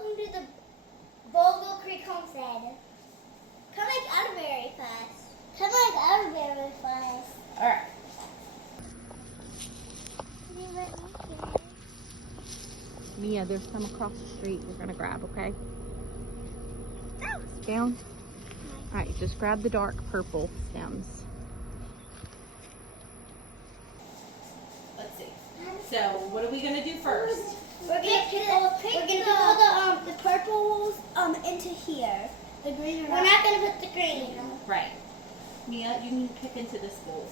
welcome to the Bogle Creek Homestead. Come like Elderberry first. Come like Elderberry first. Alright. Mia, there's some across the street we're gonna grab, okay? Down. Alright, just grab the dark purple stems. Let's see. So, what are we gonna do first? We're gonna put all the purples into here. The green. We're not gonna put the green. Right. Mia, you can pick into this bowl.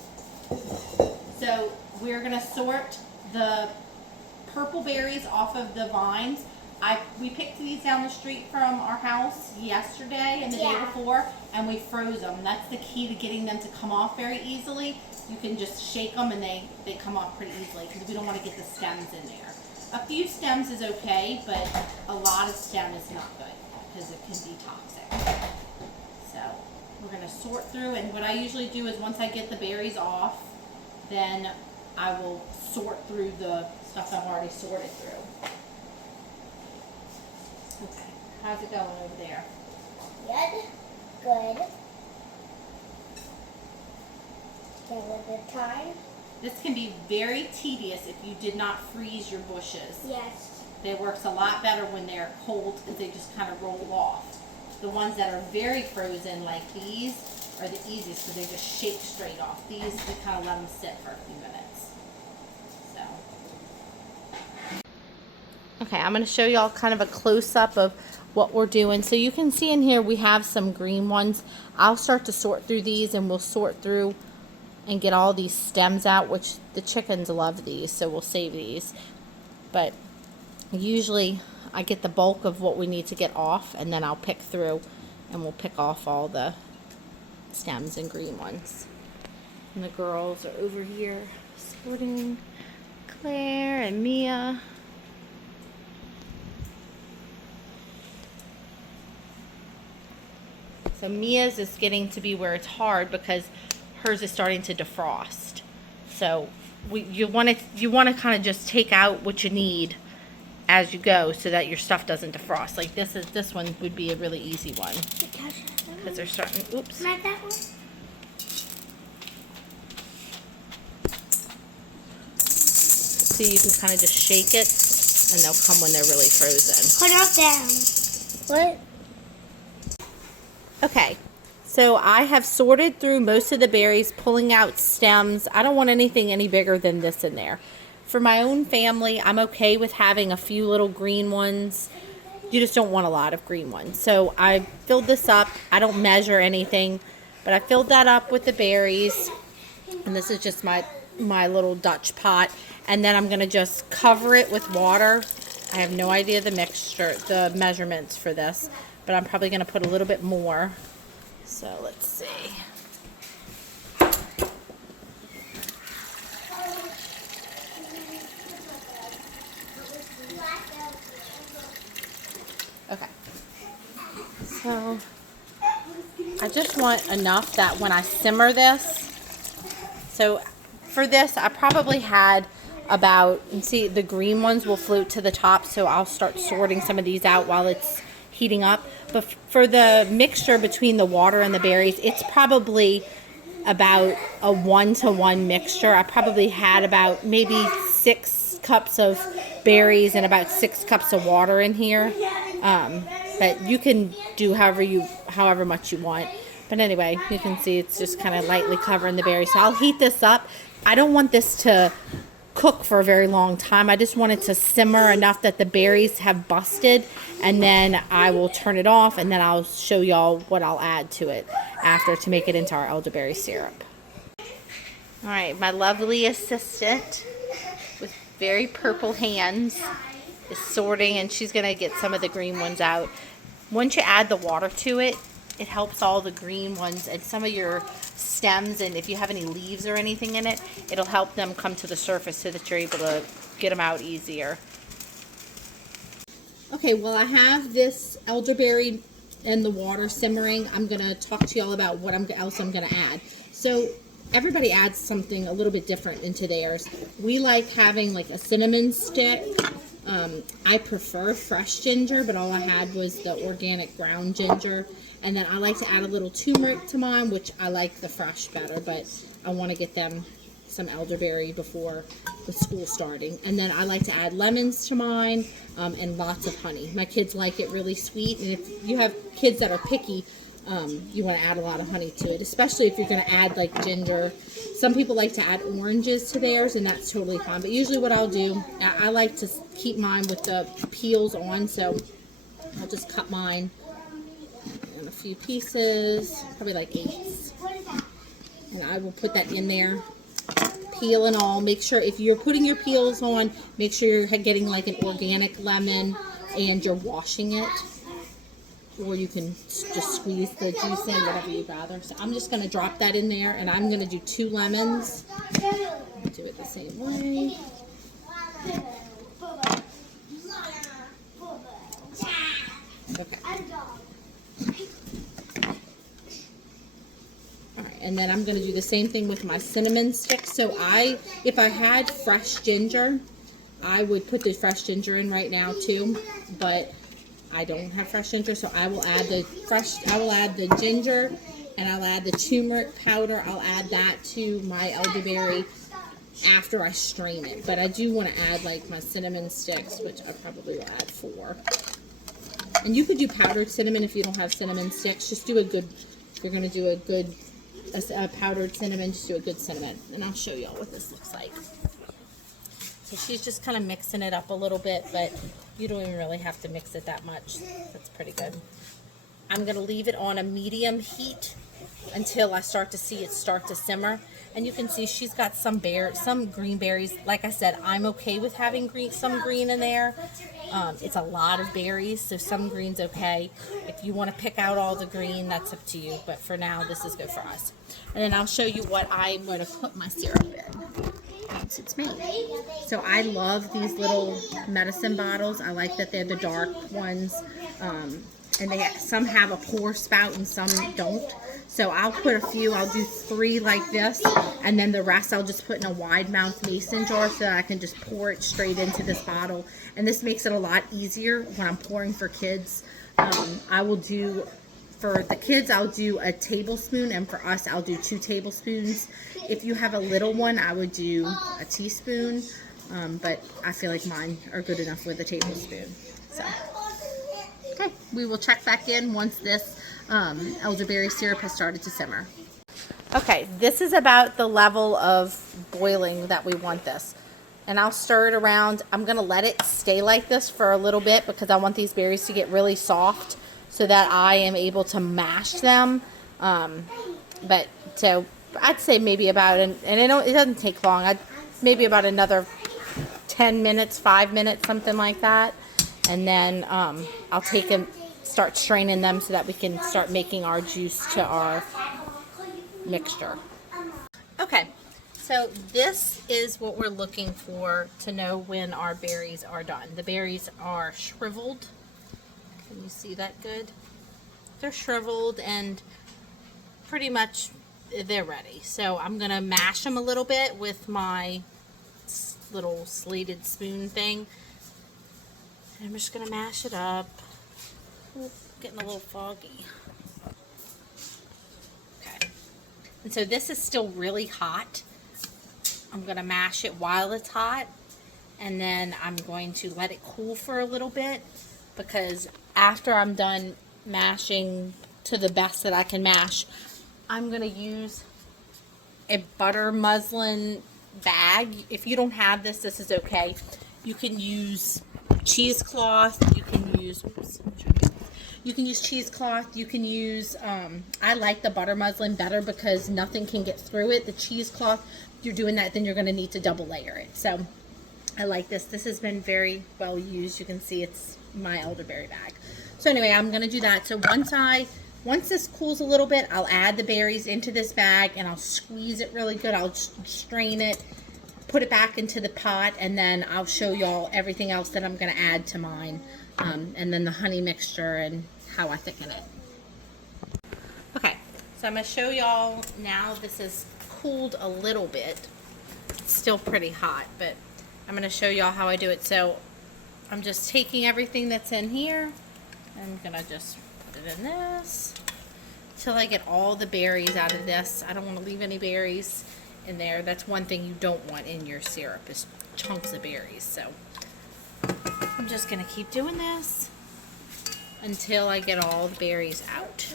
So, we're gonna sort the purple berries off of the vines. We picked these down the street from our house yesterday and the day before, and we froze them. That's the key to getting them to come off very easily. You can just shake them and they come off pretty easily because we don't want to get the stems in there. A few stems is okay, but a lot of stem is not good because it can be toxic. So we're going to sort through, and what I usually do is once I get the berries off, then I will sort through the stuff I've already sorted through. Okay, how's it going over there? Good. Good. Take a little bit of time. This can be very tedious if you did not freeze your bushes. Yes. It works a lot better when they're cold because they just kind of roll off. The ones that are very frozen like these are the easiest because they just shake straight off. These, we kind of let them sit for a few minutes. So. Okay, I'm going to show y'all kind of a close-up of what we're doing. So you can see in here we have some green ones. I'll start to sort through these and we'll sort through and get all these stems out, which the chickens love these, so we'll save these. But usually I get the bulk of what we need to get off, and then I'll pick through and we'll pick off all the stems and green ones. And the girls are over here sorting, Claire and Mia. So Mia's is getting to be where it's hard because hers is starting to defrost. So you want to kind of just take out what you need as you go so that your stuff doesn't defrost. Like this one would be a really easy one because they're starting. Oops. Not that one. See, you can kind of just shake it, and they'll come when they're really frozen. Put it down. What? Okay. So I have sorted through most of the berries, pulling out stems. I don't want anything any bigger than this in there. For my own family, I'm okay with having a few little green ones. You just don't want a lot of green ones. So I filled this up. I don't measure anything, but I filled that up with the berries. And this is just my little Dutch pot. And then I'm going to just cover it with water. I have no idea the measurements for this, but I'm probably going to put a little bit more. So let's see. Okay. So I just want enough that when I simmer this, so for this I probably had about, and see the green ones will float to the top, so I'll start sorting some of these out while it's heating up. But for the mixture between the water and the berries, it's probably about a 1-to-1 mixture. I probably had about maybe 6 cups of berries and about 6 cups of water in here. But you can do however much you want. But anyway, you can see it's just kind of lightly covering the berries. So I'll heat this up. I don't want this to cook for a very long time. I just want it to simmer enough that the berries have busted, and then I will turn it off, and then I'll show y'all what I'll add to it after to make it into our elderberry syrup. All right, my lovely assistant with very purple hands is sorting, and she's gonna get some of the green ones out. Once you add the water to it, it helps all the green ones and some of your stems, and if you have any leaves or anything in it, it'll help them come to the surface so that you're able to get them out easier. Okay, well I have this elderberry and the water simmering. I'm going to talk to y'all about what else I'm going to add. So everybody adds something a little bit different into theirs. We like having like a cinnamon stick, I prefer fresh ginger, but all I had was the organic ground ginger. And then I like to add a little turmeric to mine, which I like the fresh better, but I want to get them some elderberry before the school starting. And then I like to add lemons to mine, and lots of honey. My kids like it really sweet, and if you have kids that are picky, you want to add a lot of honey to it, especially if you're going to add like ginger. Some people like to add oranges to theirs, and that's totally fine. But usually what I'll do, I like to keep mine with the peels on, so I'll just cut mine in a few pieces, probably like 8. And I will put that in there, peel and all. Make sure if you're putting your peels on, make sure you're getting like an organic lemon and you're washing it. Or you can just squeeze the juice in, whatever you'd rather. So I'm just going to drop that in there, and I'm going to do 2 lemons. Do it the same way. Okay. Alright, and then I'm going to do the same thing with my cinnamon sticks. So if I had fresh ginger, I would put the fresh ginger in right now too, but I don't have fresh ginger, so I will add the ginger, and I'll add the turmeric powder. I'll add that to my elderberry after I strain it. But I do want to add like my cinnamon sticks, which I probably will add 4. And you could do powdered cinnamon if you don't have cinnamon sticks. Just do a good, if you're going to do a powdered cinnamon, just do a good cinnamon. And I'll show y'all what this looks like. So she's just kind of mixing it up a little bit, but you don't even really have to mix it that much. That's pretty good. I'm going to leave it on a medium heat until I start to see it start to simmer. And you can see she's got some green berries. Like I said, I'm okay with having some green in there. It's a lot of berries, so some green's okay. If you want to pick out all the green, that's up to you. But for now, this is good for us. And then I'll show you what I'm going to put my syrup in once it's made. So I love these little medicine bottles. I like that they're the dark ones. And some have a pour spout and some don't. So I'll put a few, I'll do 3 like this, and then the rest I'll just put in a wide mouth mason jar so that I can just pour it straight into this bottle. And this makes it a lot easier when I'm pouring for kids. I will do, for the kids, I'll do a tablespoon, and for us, I'll do 2 tablespoons. If you have a little one, I would do a teaspoon, but I feel like mine are good enough with a tablespoon. So, okay, we will check back in once this elderberry syrup has started to simmer. Okay, this is about the level of boiling that we want this. And I'll stir it around. I'm going to let it stay like this for a little bit because I want these berries to get really soft so that I am able to mash them. But so I'd say maybe about, and it doesn't take long, maybe about another 10 minutes, 5 minutes, something like that. And then I'll take them, start straining them so that we can start making our juice to our mixture. Okay, so this is what we're looking for to know when our berries are done. The berries are shriveled. Can you see that good? They're shriveled and pretty much they're ready. So I'm going to mash them a little bit with my little slated spoon thing. And I'm just going to mash it up. Ooh, getting a little foggy. Okay. And so this is still really hot. I'm going to mash it while it's hot. And then I'm going to let it cool for a little bit. Because after I'm done mashing to the best that I can mash, I'm going to use a butter muslin bag. If you don't have this, this is okay. You can use cheesecloth. You can use cheesecloth. You can use, I like the butter muslin better because nothing can get through it. The cheesecloth, if you're doing that, then you're going to need to double layer it. So I like this. This has been very well used. You can see it's my elderberry bag. So anyway, I'm going to do that. So once this cools a little bit, I'll add the berries into this bag and I'll squeeze it really good. I'll strain it, put it back into the pot, and then I'll show y'all everything else that I'm going to add to mine, and then the honey mixture and how I thicken it. Okay, so I'm going to show y'all now. This is cooled a little bit. It's still pretty hot, but I'm going to show y'all how I do it. So I'm just taking everything that's in here. I'm gonna just put it in this till I get all the berries out of this. I don't want to leave any berries in there. That's one thing you don't want in your syrup is chunks of berries. So I'm just gonna keep doing this until I get all the berries out.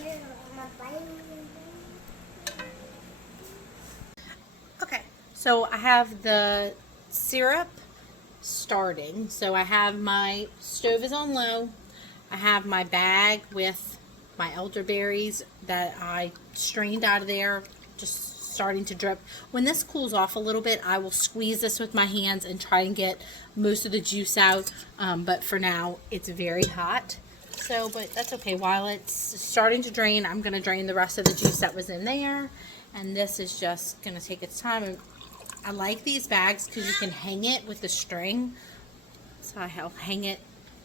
Okay, so I have the syrup starting. So I have my stove is on low. I have my bag with my elderberries that I strained out of there, just starting to drip. When this cools off a little bit, I will squeeze this with my hands and try and get most of the juice out. But for now, it's very hot. So, but that's okay. While it's starting to drain, I'm going to drain the rest of the juice that was in there. And this is just going to take its time. And I like these bags because you can hang it with the string. So I'll hang it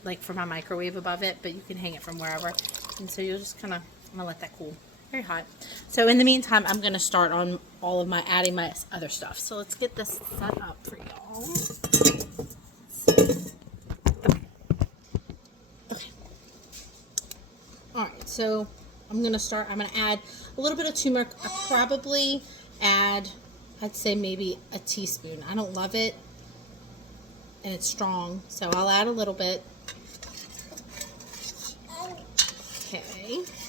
like from my microwave above it, but you can hang it from wherever. And so you'll just kind of, I'm going to let that cool. Very hot. So in the meantime, I'm going to start on all of my, adding my other stuff. So let's get this set up for y'all. Okay. Alright, so I'm going to add a little bit of turmeric. I probably add, I'd say maybe a teaspoon. I don't love it, and it's strong, so I'll add a little bit. Okay,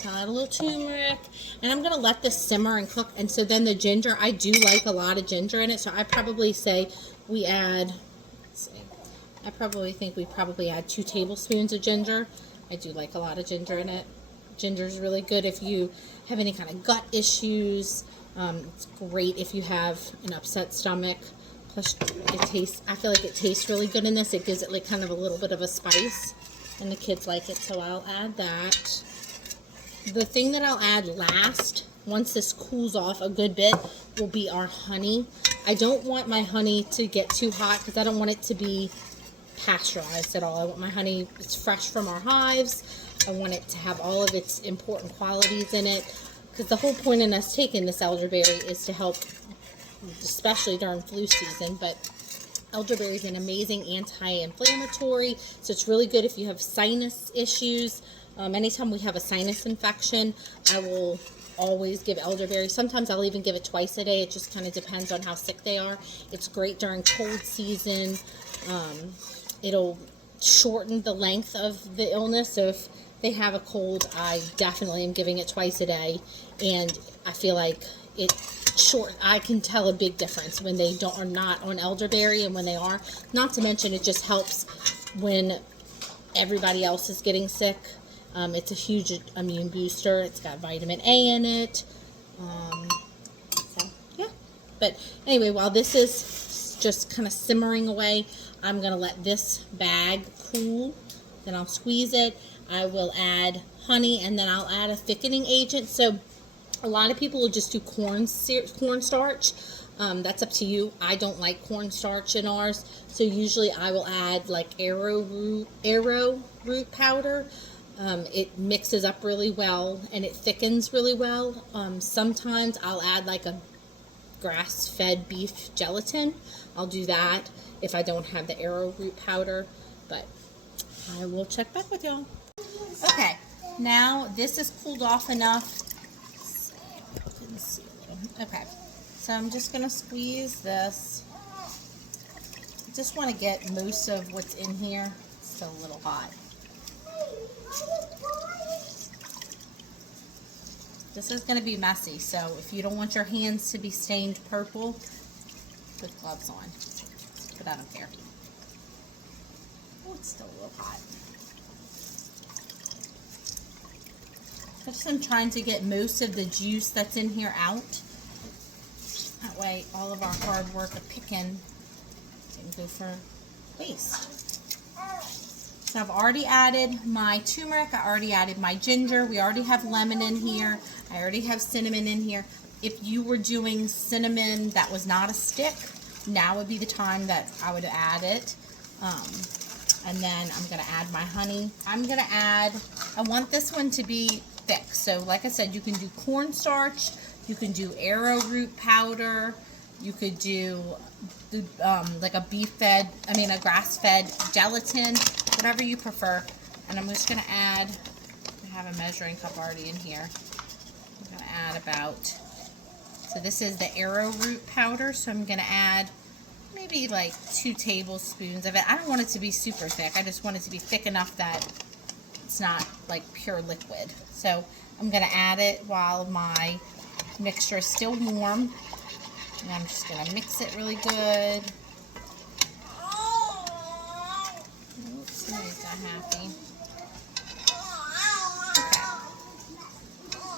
I'll add a little turmeric, and I'm going to let this simmer and cook. And so then the ginger, I do like a lot of ginger in it, so I probably say we add, let's see, I probably think we probably add 2 tablespoons of ginger. I do like a lot of ginger in it. Ginger is really good if you have any kind of gut issues. It's great if you have an upset stomach. Plus, I feel like it tastes really good in this. It gives it like kind of a little bit of a spice, and the kids like it, so I'll add that. The thing that I'll add last, once this cools off a good bit, will be our honey. I don't want my honey to get too hot because I don't want it to be pasteurized at all. I want my honey, it's fresh from our hives. I want it to have all of its important qualities in it, because the whole point in us taking this elderberry is to help, especially during flu season. But elderberry is an amazing anti-inflammatory, so it's really good if you have sinus issues. Anytime we have a sinus infection, I will always give elderberry. Sometimes I'll even give it twice a day. It just kind of depends on how sick they are. It's great during cold season. It'll shorten the length of the illness, so if they have a cold, I definitely am giving it twice a day, and I feel like I can tell a big difference when they are not on elderberry and when they are. Not to mention, it just helps when everybody else is getting sick. It's a huge immune booster. It's got vitamin A in it. So, yeah. But anyway, while this is just kind of simmering away, I'm going to let this bag cool. Then I'll squeeze it. I will add honey, and then I'll add a thickening agent. So a lot of people will just do cornstarch. That's up to you. I don't like cornstarch in ours. So usually I will add like arrowroot powder. It mixes up really well, and it thickens really well. Sometimes I'll add like a grass-fed beef gelatin. I'll do that if I don't have the arrowroot powder, but I will check back with y'all. Okay, now this is cooled off enough. Okay, so I'm just going to squeeze this. I just want to get most of what's in here. It's still a little hot. This is going to be messy, so if you don't want your hands to be stained purple, put gloves on. But I don't care. Oh, it's still a little hot. I'm trying to get most of the juice that's in here out. That way all of our hard work of picking didn't go for waste. So I've already added my turmeric. I already added my ginger. We already have lemon in here. I already have cinnamon in here. If you were doing cinnamon that was not a stick, now would be the time that I would add it. And then I'm going to add my honey. I want this one to be thick. So like I said, you can do cornstarch, you can do arrowroot powder, you could do like a grass-fed gelatin. whatever you prefer. And I'm just going to add, I have a measuring cup already in here. I'm going to add about, so this is the arrowroot powder, so I'm going to add maybe like 2 tablespoons of it. I don't want it to be super thick. I just want it to be thick enough that it's not like pure liquid. So I'm going to add it while my mixture is still warm. And I'm just going to mix it really good. Oops, somebody's not happy.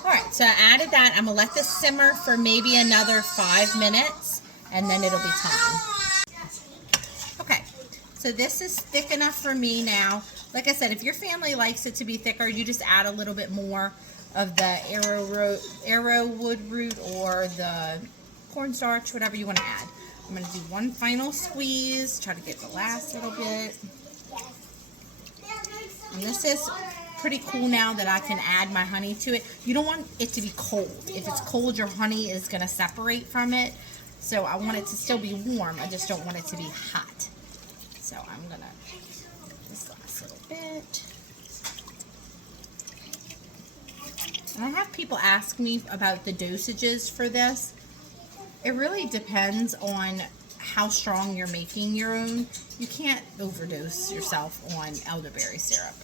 Alright, so I added that. I'm going to let this simmer for maybe another 5 minutes, and then it'll be time. Okay, so this is thick enough for me now. Like I said, if your family likes it to be thicker, you just add a little bit more of the arrowwood root or the cornstarch, whatever you want to add. I'm going to do one final squeeze, try to get the last little bit. And this is pretty cool now that I can add my honey to it. You don't want it to be cold. If it's cold, your honey is going to separate from it. So I want it to still be warm. I just don't want it to be hot. So I'm going to, this last little bit. And I have people ask me about the dosages for this. It really depends on how strong you're making your own. You can't overdose yourself on elderberry syrup.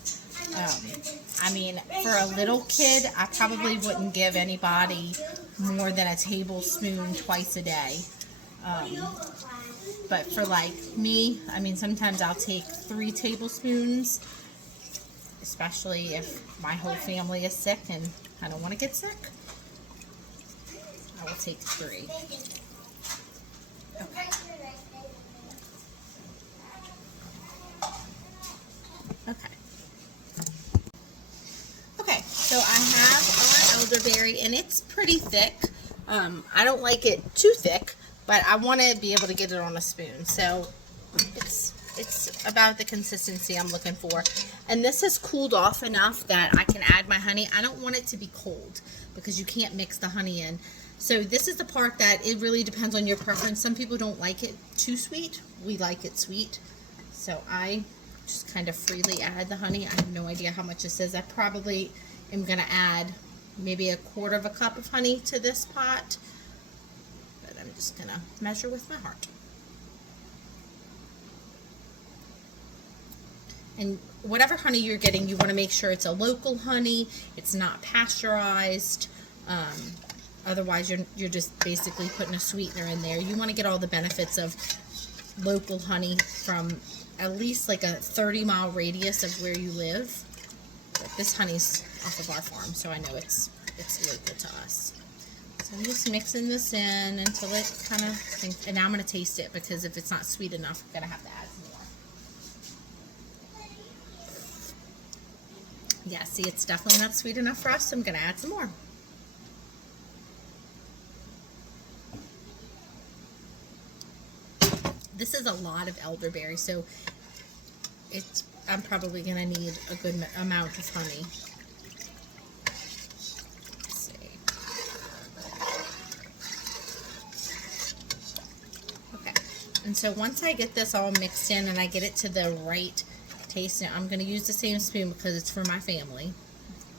I mean, for a little kid, I probably wouldn't give anybody more than a tablespoon twice a day. But for like me, I mean, sometimes I'll take 3 tablespoons, especially if my whole family is sick and I don't want to get sick. I will take 3. Okay. Okay. Okay, so I have our elderberry, and it's pretty thick. I don't like it too thick, but I want to be able to get it on a spoon. So it's about the consistency I'm looking for. And this has cooled off enough that I can add my honey. I don't want it to be cold because you can't mix the honey in. So this is the part that it really depends on your preference. Some people don't like it too sweet. We like it sweet. So I just kind of freely add the honey. I have no idea how much this is. I probably am going to add maybe 1/4 cup of honey to this pot. But I'm just going to measure with my heart. And whatever honey you're getting, you want to make sure it's a local honey. It's not pasteurized. Otherwise, you're just basically putting a sweetener in there. You want to get all the benefits of local honey from at least like a 30-mile radius of where you live. But this honey's off of our farm, so I know it's local to us. So I'm just mixing this in until it kind of, and now I'm going to taste it, because if it's not sweet enough, I'm going to have to add some more. Yeah, see, it's definitely not sweet enough for us, so I'm going to add some more. This is a lot of elderberry, so I'm probably going to need a good amount of honey. Let's see. Okay, and so once I get this all mixed in and I get it to the right taste, now I'm going to use the same spoon because it's for my family.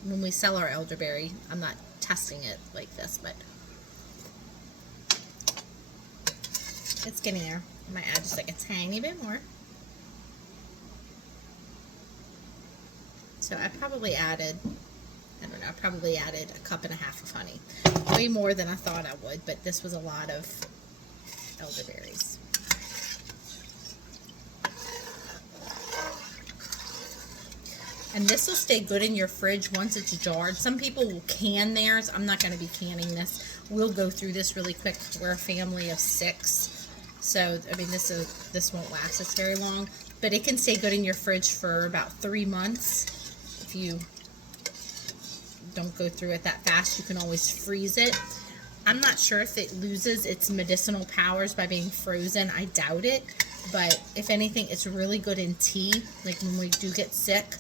When we sell our elderberry, I'm not testing it like this, but it's getting there. I might add just like a tiny bit more. So I probably added, I don't know, I probably added 1.5 cups of honey. Way more than I thought I would, but this was a lot of elderberries. And this will stay good in your fridge once it's jarred. Some people will can theirs. I'm not going to be canning this. We'll go through this really quick. We're a family of 6. So, I mean, this won't last us very long. But it can stay good in your fridge for about 3 months. If you don't go through it that fast, you can always freeze it. I'm not sure if it loses its medicinal powers by being frozen. I doubt it. But if anything, it's really good in tea. Like when we do get sick,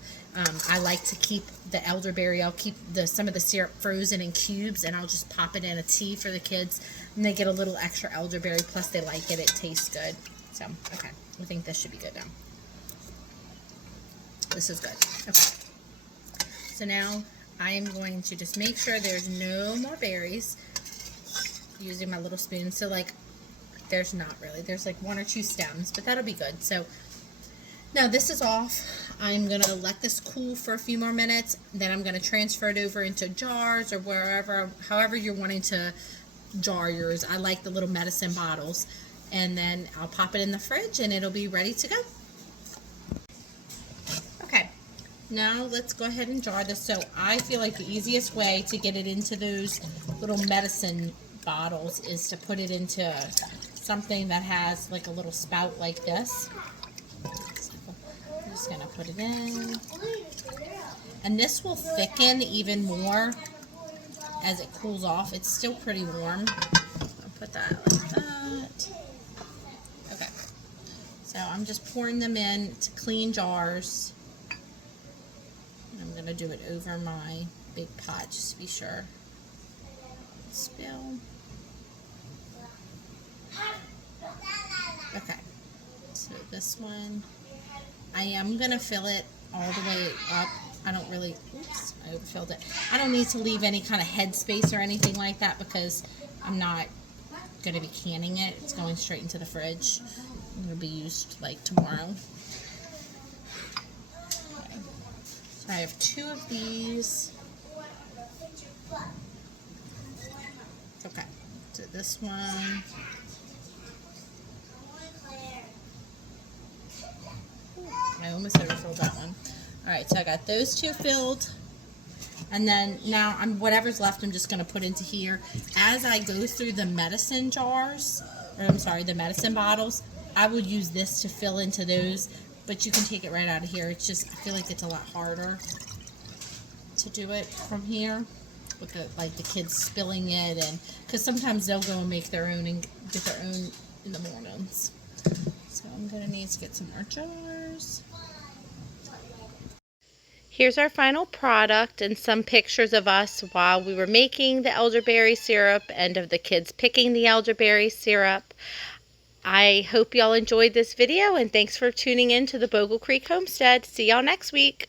I like to keep the elderberry. I'll keep some of the syrup frozen in cubes, and I'll just pop it in a tea for the kids. And they get a little extra elderberry, plus they like it. It tastes good. So, okay. I think this should be good now. This is good. Okay. So now I am going to just make sure there's no more berries using my little spoon. So like there's not really. There's like 1 or 2 stems, but that'll be good. So now this is off. I'm going to let this cool for a few more minutes. Then I'm going to transfer it over into jars or wherever, however you're wanting to jar yours. I like the little medicine bottles. And then I'll pop it in the fridge and it'll be ready to go. Okay, now let's go ahead and jar this. So I feel like the easiest way to get it into those little medicine bottles is to put it into something that has like a little spout like this. I'm just gonna put it in. And this will thicken even more as it cools off. It's still pretty warm. I'll put that like that. Okay. So I'm just pouring them in to clean jars. And I'm gonna do it over my big pot just to be sure. Spill. Okay. So this one, I am gonna fill it all the way up. I don't really, oops, I overfilled it. I don't need to leave any kind of head space or anything like that because I'm not going to be canning it. It's going straight into the fridge. It'll be used like tomorrow. Okay. So I have 2 of these. Okay, so this one. I almost overfilled that one. Alright, so I got those 2 filled. And then now whatever's left I'm just going to put into here. As I go through the medicine jars, or I'm sorry, the medicine bottles, I would use this to fill into those. But you can take it right out of here. It's just, I feel like it's a lot harder to do it from here. With the kids spilling it. And because sometimes they'll go and make their own and get their own in the mornings. So I'm going to need to get some more jars. Here's our final product and some pictures of us while we were making the elderberry syrup and of the kids picking the elderberry syrup. I hope y'all enjoyed this video and thanks for tuning in to the Bogle Creek Homestead. See y'all next week.